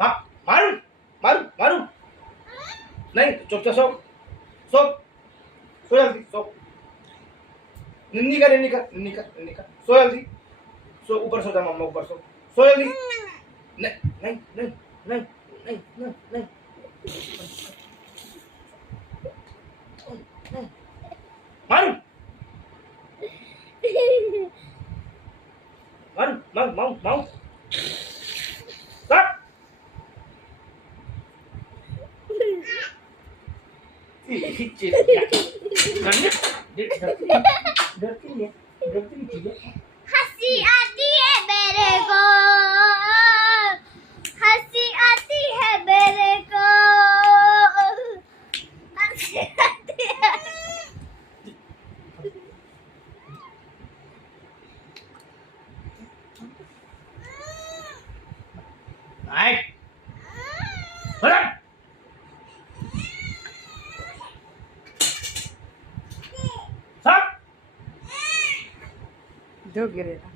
હા મારું મારું મારું નહીં ચૂપચાપ સો સો સો જલ્દી સો निन्नी कर निन्नी कर निन्नी कर निन्नी कर सो जल्दी सो ऊपर सो जा मम्मा ऊपर सो जल्दी नहीं नहीं नहीं नहीं नहीं नहीं नहीं मारू मारू मारू मारू मारू stop हंसी आती है मेरे को, हंसी आती है मेरे को, हंसी आती है। Này Thôi đây Sắp જો ગિરેલા